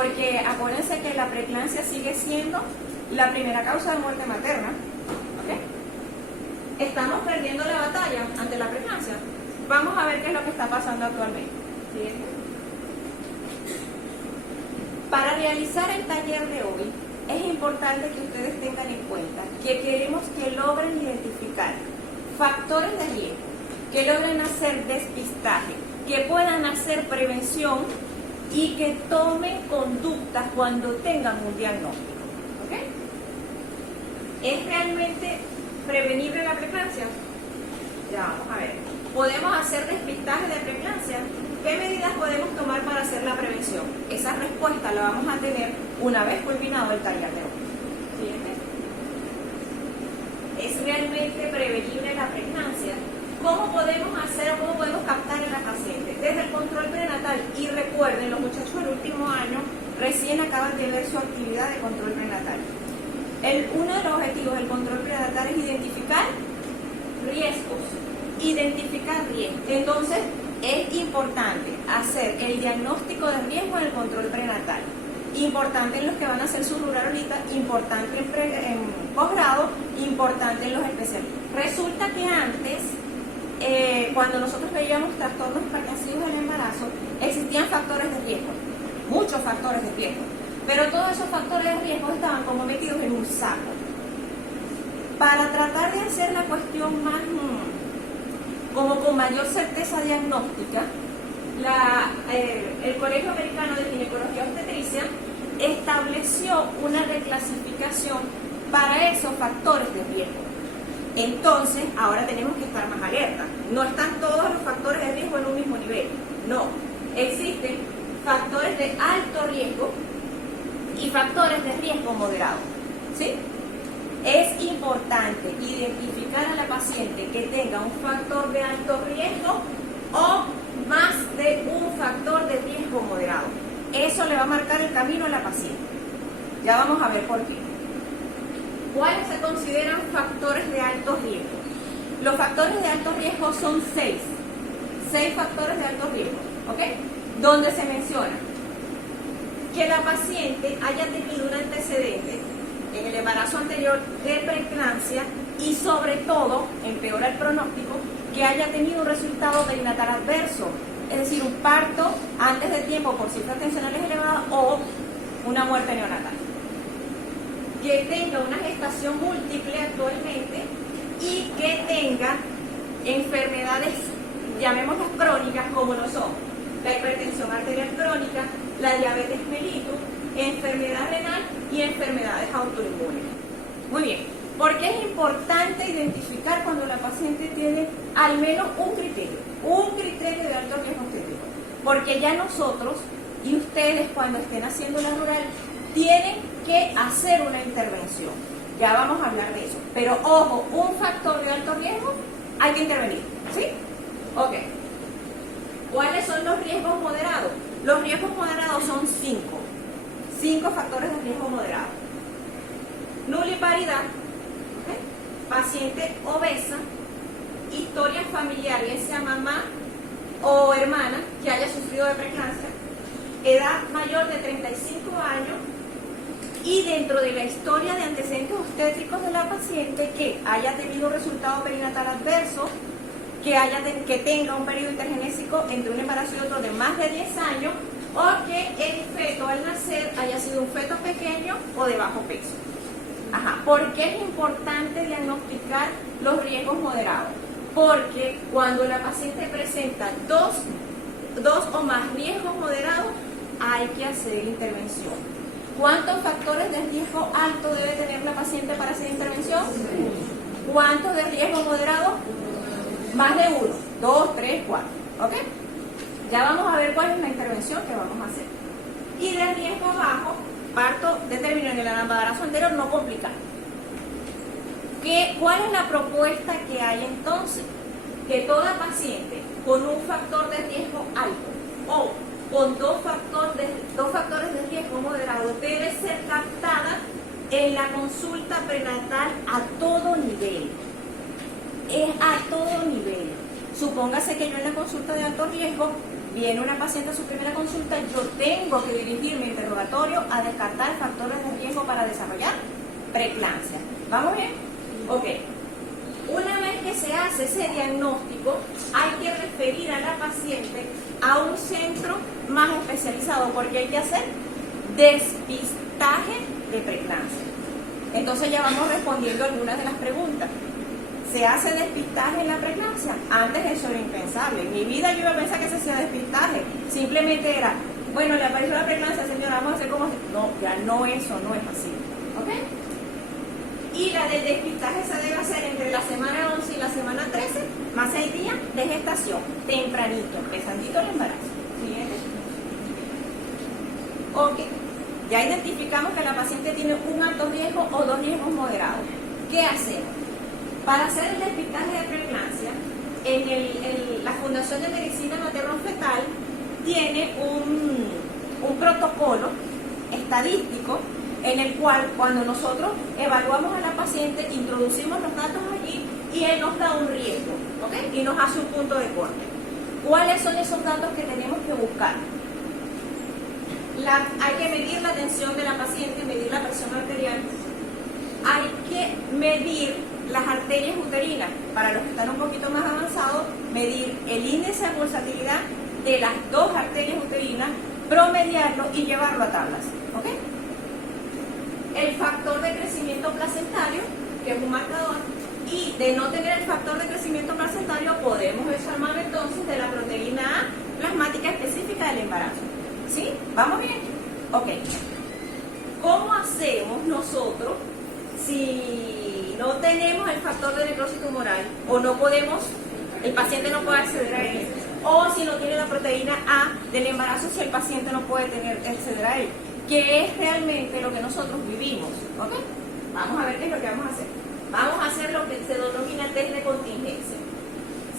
porque acuérdense que la preeclampsia sigue siendo la primera causa de muerte materna. ¿Ok? Estamos perdiendo la batalla ante la preeclampsia. Vamos a ver qué es lo que está pasando actualmente. ¿Siguiente? Para realizar el taller de hoy, es importante que ustedes tengan en cuenta que queremos que logren identificar factores de riesgo, que logren hacer despistaje, que puedan hacer prevención y que tomen conductas cuando tengan un diagnóstico. ¿Ok? ¿Es realmente prevenible la preeclampsia? Ya vamos a ver. ¿Podemos hacer despistaje de preeclampsia? ¿Qué medidas podemos tomar para hacer la prevención? Esa respuesta la vamos a tener una vez culminado el taller de hoy. Siguiente. ¿Es realmente prevenible la preeclampsia? ¿Cómo podemos hacer o cómo podemos captar a la paciente? Desde el control prenatal. Y recuerden, los muchachos del último año recién acaban de ver su actividad de control prenatal. Uno de los objetivos del control prenatal es identificar riesgos. Identificar riesgos. Entonces, es importante hacer el diagnóstico de riesgo en el control prenatal. Importante en los que van a hacer su rural ahorita, importante en posgrado, importante en los especialistas. Resulta que antes, cuando nosotros veíamos trastornos hipertensivos en el embarazo, existían factores de riesgo, muchos factores de riesgo, pero todos esos factores de riesgo estaban como metidos en un saco. Para tratar de hacer la cuestión más, como con mayor certeza diagnóstica, el Colegio Americano de Ginecología y Obstetricia estableció una reclasificación para esos factores de riesgo. Entonces, ahora tenemos que estar más alerta. No están todos los factores de riesgo en un mismo nivel. No. Existen factores de alto riesgo y factores de riesgo moderado. ¿Sí? Es importante identificar a la paciente que tenga un factor de alto riesgo o más de un factor de riesgo moderado. Eso le va a marcar el camino a la paciente. Ya vamos a ver por qué. ¿Cuáles se consideran factores de alto riesgo? Los factores de alto riesgo son 6 factores de alto riesgo, ¿ok? Donde se menciona que la paciente haya tenido un antecedente en el embarazo anterior de preeclampsia y sobre todo, empeora el pronóstico, que haya tenido un resultado perinatal adverso, es decir, un parto antes de tiempo por cifras tensionales elevadas o una muerte neonatal. Que tenga una gestación múltiple actualmente y que tenga enfermedades, llamémoslas crónicas, como lo son la hipertensión arterial crónica, la diabetes mellitus, enfermedad renal y enfermedades autoinmunes. Muy bien, ¿por qué es importante identificar cuando la paciente tiene al menos un criterio de alto riesgo obstétrico? Porque ya nosotros y ustedes, cuando estén haciendo la rural, tienen que hacer una intervención. Ya vamos a hablar de eso. Pero ojo, un factor de alto riesgo hay que intervenir. ¿Sí? Ok. ¿Cuáles son los riesgos moderados? Los riesgos moderados son 5 factores de riesgo moderado. Nuliparidad, ¿okay? Paciente obesa, historia familiar, bien sea mamá o hermana que haya sufrido de preeclampsia, edad mayor de 35 años y dentro de la historia de antecedentes obstétricos de la paciente que haya tenido resultado perinatal adverso, que tenga un periodo intergenésico entre un embarazo y otro de más de 10 años o que el feto al nacer haya sido un feto pequeño o de bajo peso. ¿Por qué es importante diagnosticar los riesgos moderados? Porque cuando la paciente presenta dos o más riesgos moderados, hay que hacer intervención. ¿Cuántos factores de riesgo alto debe tener la paciente para hacer intervención? ¿Cuántos de riesgo moderado? Más de 1, 2, 3, 4. ¿Ok? Ya vamos a ver cuál es la intervención que vamos a hacer. Y de riesgo bajo, parto determinado en el embarazo anterior no complicado. ¿Cuál es la propuesta que hay entonces? Que toda paciente con un factor de riesgo alto o con dos factores de riesgo moderado debe ser captada en la consulta prenatal a todo nivel. Es a todo nivel. Supóngase que yo en la consulta de alto riesgo viene una paciente a su primera consulta, yo tengo que dirigir mi interrogatorio a descartar factores de riesgo para desarrollar preeclampsia. ¿Vamos bien? Ok. Una vez que se hace ese diagnóstico, hay que referir a la paciente a un centro más especializado porque hay que hacer despistaje de preeclampsia. Entonces ya vamos respondiendo algunas de las preguntas. ¿Se hace despistaje en la preeclampsia? Antes eso era impensable. En mi vida yo iba a pensar que se hacía despistaje. Simplemente era, bueno, le apareció la preeclampsia, señora, vamos a hacer como... No, ya no, eso no es así. ¿Ok? Y la del despistaje se debe hacer entre la semana 11 y la semana 13, más 6 días de gestación, tempranito, empezandito el embarazo. Siguiente. Ok, ya identificamos que la paciente tiene un alto riesgo o 2 riesgos moderados. ¿Qué hacemos? Para hacer el despistaje de preeclampsia, la Fundación de Medicina Materno-Fetal tiene un protocolo estadístico en el cual cuando nosotros evaluamos a la paciente, introducimos los datos allí y él nos da un riesgo, ¿ok? Y nos hace un punto de corte. ¿Cuáles son esos datos que tenemos que buscar? Hay que medir la tensión de la paciente, medir la presión arterial, hay que medir las arterias uterinas. Para los que están un poquito más avanzados, medir el índice de pulsatilidad de las 2 arterias uterinas, promediarlo y llevarlo a tablas, ¿ok? El factor de crecimiento placentario, que es un marcador, y de no tener el factor de crecimiento placentario podemos desarmar entonces de la proteína A plasmática específica del embarazo. ¿Sí? ¿Vamos bien? Ok. ¿Cómo hacemos nosotros si no tenemos el factor de necrosis tumoral o no podemos, el paciente no puede acceder a él? O si no tiene la proteína A del embarazo, si el paciente no puede acceder a él, que es realmente lo que nosotros vivimos. ¿Ok? Vamos a ver qué es lo que vamos a hacer. Vamos a hacer lo que se denomina test de contingencia.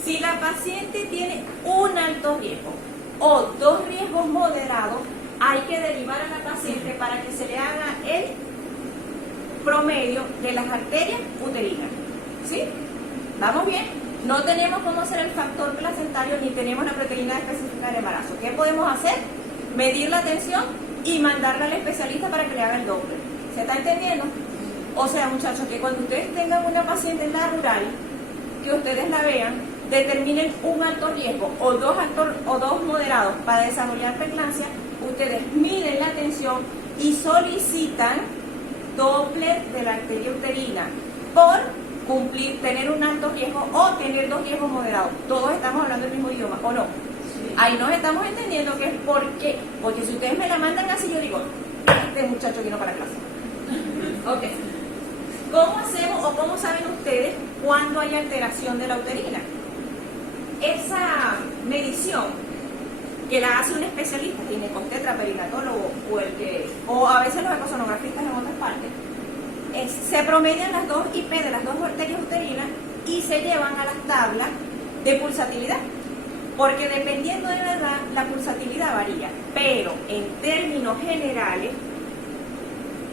Si la paciente tiene un alto riesgo o 2 riesgos moderados, hay que derivar a la paciente para que se le haga el promedio de las arterias uterinas. ¿Sí? ¿Vamos bien? No tenemos cómo hacer el factor placentario ni tenemos la proteína específica del embarazo. ¿Qué podemos hacer? Medir la tensión y mandarla al especialista para que le haga el Doppler. ¿Se está entendiendo? O sea, muchachos, que cuando ustedes tengan una paciente en la rural, que ustedes la vean, determinen un alto riesgo o dos moderados para desarrollar preeclampsia, ustedes miden la tensión y solicitan Doppler de la arteria uterina por tener un alto riesgo o tener 2 riesgos moderados. Todos estamos hablando el mismo idioma, ¿o no? Ahí nos estamos entendiendo que es por qué. Porque si ustedes me la mandan así, yo digo, este muchacho vino para clase. Ok. ¿Cómo hacemos o cómo saben ustedes cuándo hay alteración de la uterina? Esa medición que la hace un especialista, ginecostetra, perinatólogo o a veces los ecosonografistas en otras partes, se promedian las 2 IP de las 2 arterias uterinas y se llevan a las tablas de pulsatilidad. Porque dependiendo de la edad, la pulsatilidad varía. Pero en términos generales,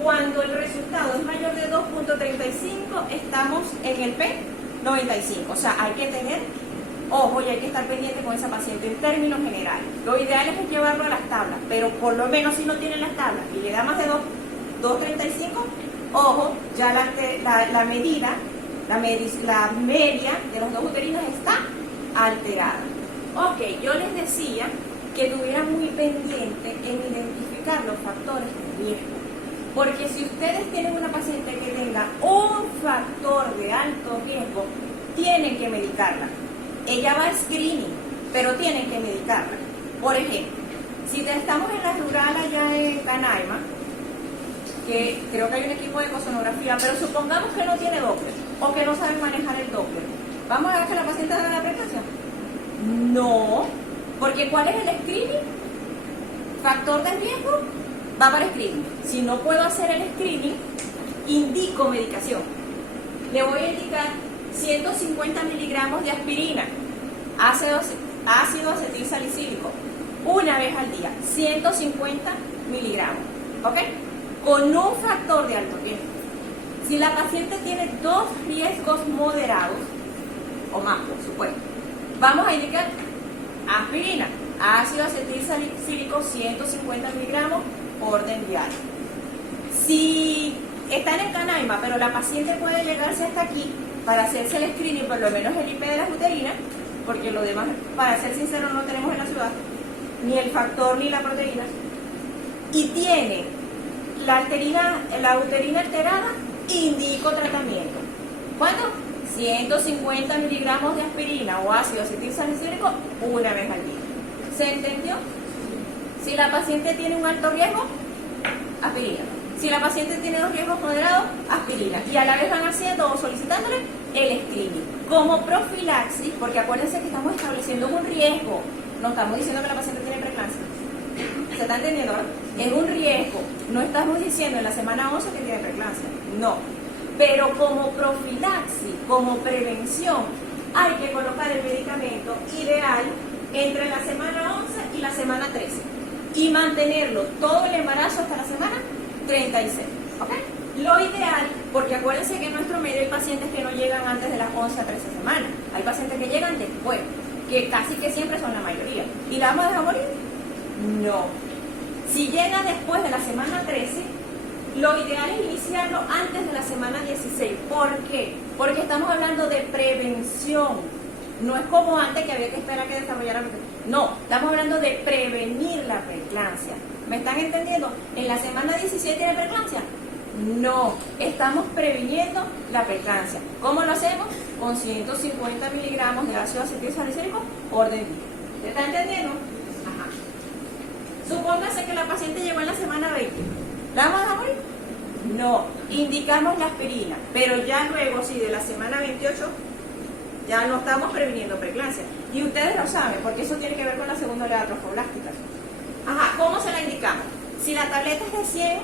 cuando el resultado es mayor de 2.35, estamos en el P95. O sea, hay que tener ojo y hay que estar pendiente con esa paciente en términos generales. Lo ideal es llevarlo a las tablas, pero por lo menos si no tiene las tablas y le da más de 2.35, ojo, ya la medida, la media de los 2 uterinos está alterada. Ok, yo les decía que estuvieran muy pendientes en identificar los factores de riesgo. Porque si ustedes tienen una paciente que tenga un factor de alto riesgo, tienen que medicarla. Ella va a screening, pero tienen que medicarla. Por ejemplo, si estamos en la rural allá en Canaima, que creo que hay un equipo de ecosonografía, pero supongamos que no tiene Doppler o que no saben manejar el Doppler, ¿vamos a ver que la paciente haga la preeclampsia? No, porque ¿cuál es el screening? Factor de riesgo va para screening. Si no puedo hacer el screening, indico medicación. Le voy a indicar 150 miligramos de aspirina, ácido acetilsalicílico, una vez al día, 150 miligramos, ¿ok? Con un factor de alto riesgo. Si la paciente tiene 2 riesgos moderados, o más, por supuesto, vamos a indicar aspirina, ácido acetilsalicílico 150 miligramos, orden diario. Si están en Canaima, pero la paciente puede llegarse hasta aquí para hacerse el screening, por lo menos el IP de las uterinas, porque lo demás, para ser sincero, no tenemos en la ciudad, ni el factor ni la proteína, y tiene la uterina alterada, indico tratamiento. ¿Cuánto? 150 miligramos de aspirina o ácido acetilsalicílico una vez al día. ¿Se entendió? Si la paciente tiene un alto riesgo, aspirina. Si la paciente tiene dos riesgos moderados, aspirina. Y a la vez van haciendo o solicitándole el screening. Como profilaxis, porque acuérdense que estamos estableciendo un riesgo. No estamos diciendo que la paciente tiene preeclampsia. ¿Se está entendiendo? Es un riesgo. No estamos diciendo en la semana 11 que tiene preeclampsia. No. Pero como profilaxis, como prevención, hay que colocar el medicamento ideal entre la semana 11 y la semana 13 y mantenerlo todo el embarazo hasta la semana 36. ¿Ok? Lo ideal, porque acuérdense que en nuestro medio hay pacientes que no llegan antes de las 11 a 13 semanas. Hay pacientes que llegan después, que casi que siempre son la mayoría. ¿Y la vamos a dejar morir? No. Si llega después de la semana 13, lo ideal es iniciarlo antes de la semana 16. ¿Por qué? Porque estamos hablando de prevención. No es como antes que había que esperar a que desarrollara. No, estamos hablando de prevenir la preeclampsia. ¿Me están entendiendo? ¿En la semana 16 tiene preeclampsia? No, estamos previniendo la preeclampsia. ¿Cómo lo hacemos? Con 150 miligramos de ácido acetilsalicílico orden día. ¿Se está entendiendo? Ajá. Supóngase que la paciente llegó en la semana 20. ¿La vamos a dejar morir? No, indicamos la aspirina, pero ya luego, sí, de la semana 28, ya no estamos previniendo preeclampsia. Y ustedes lo saben, porque eso tiene que ver con la segunda oleada trofoblástica. Ajá, ¿cómo se la indicamos? Si la tableta es de 100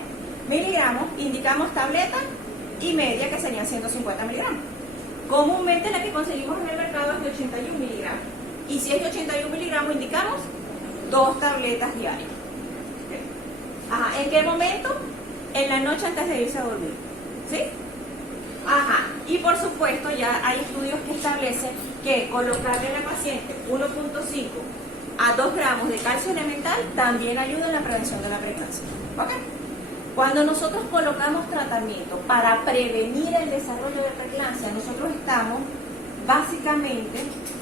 miligramos, indicamos tableta y media, que serían 150 miligramos. Comúnmente la que conseguimos en el mercado es de 81 miligramos. Y si es de 81 miligramos, indicamos 2 tabletas diarias. Ajá, ¿en qué momento? En la noche antes de irse a dormir. ¿Sí? Ajá, y por supuesto ya hay estudios que establecen que colocarle a la paciente 1.5 a 2 gramos de calcio elemental también ayuda en la prevención de la preeclampsia. ¿Ok? Cuando nosotros colocamos tratamiento para prevenir el desarrollo de preeclampsia, nosotros estamos básicamente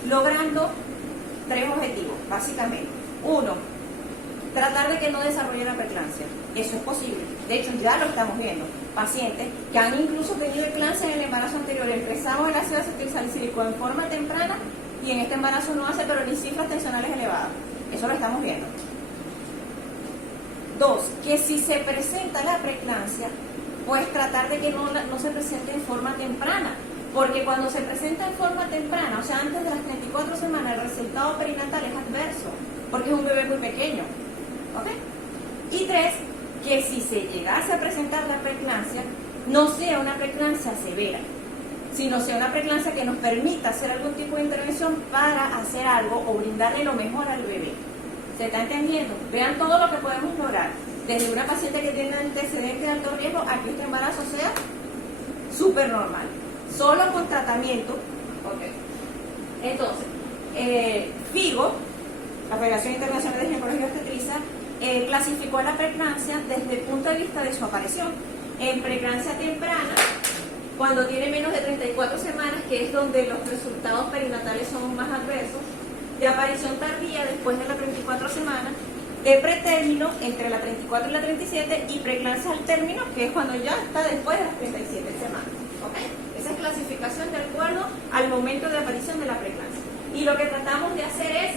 logrando 3 objetivos, básicamente. 1, tratar de que no desarrolle la preeclampsia. Eso es posible. De hecho, ya lo estamos viendo. Pacientes que han incluso tenido eclampsia en el embarazo anterior, empezamos el ácido acetilsalicílico en forma temprana y en este embarazo no hace, pero ni cifras tensionales elevadas. Eso lo estamos viendo. 2, que si se presenta la preeclampsia, pues tratar de que no se presente en forma temprana. Porque cuando se presenta en forma temprana, o sea, antes de las 34 semanas, el resultado perinatal es adverso, porque es un bebé muy pequeño. ¿Ok? Y 3, que si se llegase a presentar la preeclampsia, no sea una preeclampsia severa, sino sea una preeclampsia que nos permita hacer algún tipo de intervención para hacer algo o brindarle lo mejor al bebé. ¿Se está entendiendo? Vean todo lo que podemos lograr. Desde una paciente que tiene antecedentes de alto riesgo a que este embarazo sea súper normal. Solo con tratamiento. Ok. Entonces, FIGO, la Federación Internacional de Ginecología y Obstetricia, clasificó a la preeclampsia desde el punto de vista de su aparición. En preeclampsia temprana, cuando tiene menos de 34 semanas, que es donde los resultados perinatales son más adversos, de aparición tardía después de las 34 semanas, de pretérmino entre la 34 y la 37 y preeclampsia al término, que es cuando ya está después de las 37 semanas. ¿Ok? Esa es clasificación de acuerdo al momento de aparición de la preeclampsia. Y lo que tratamos de hacer es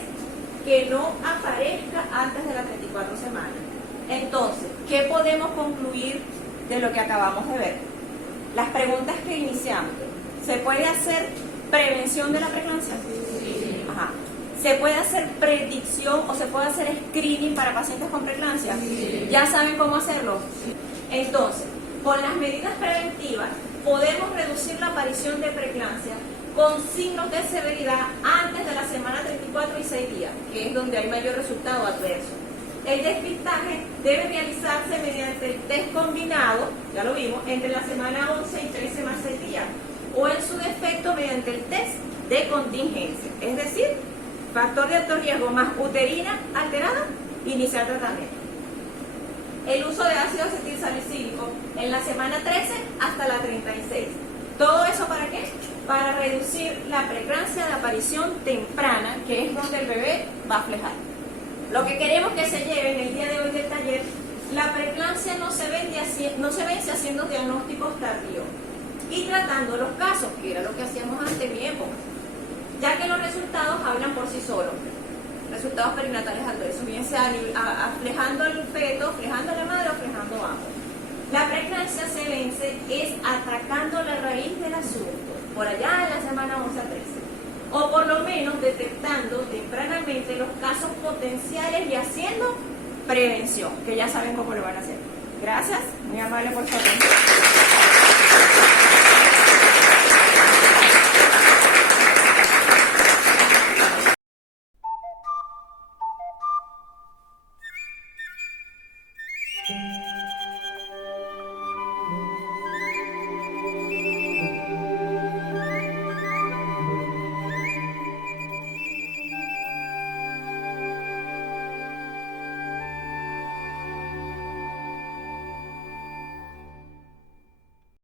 que no aparezca antes de las 34 semanas. Entonces, ¿qué podemos concluir de lo que acabamos de ver? Las preguntas que iniciamos. ¿Se puede hacer prevención de la preeclampsia? Sí. Ajá. ¿Se puede hacer predicción o se puede hacer screening para pacientes con preeclampsia? Sí. ¿Ya saben cómo hacerlo? Sí. Entonces, con las medidas preventivas podemos reducir la aparición de preeclampsia con signos de severidad antes de la semana 34 y 6 días, que es donde hay mayor resultado adverso. El despistaje debe realizarse mediante el test combinado, ya lo vimos, entre la semana 11 y 13 más 6 días, o en su defecto mediante el test de contingencia, es decir, factor de alto riesgo más uterina alterada, iniciar tratamiento. El uso de ácido acetilsalicílico en la semana 13 hasta la 36. ¿Todo eso para qué? Para reducir la preeclampsia de aparición temprana, que es donde el bebé va a flejar. Lo que queremos que se lleve en el día de hoy del taller, la preeclampsia no se vence haciendo diagnósticos tardíos y tratando los casos, que era lo que hacíamos antes en mi época, ya que los resultados hablan por sí solos. Resultados perinatales adversos, bien sea flejando el feto, flejando la madre o flejando ambos. La preeclampsia se vence es atracando la raíz del asunto, por allá en la semana 11 a 13, o por lo menos detectando tempranamente los casos potenciales y haciendo prevención, que ya saben cómo lo van a hacer. Gracias, muy amable por su atención.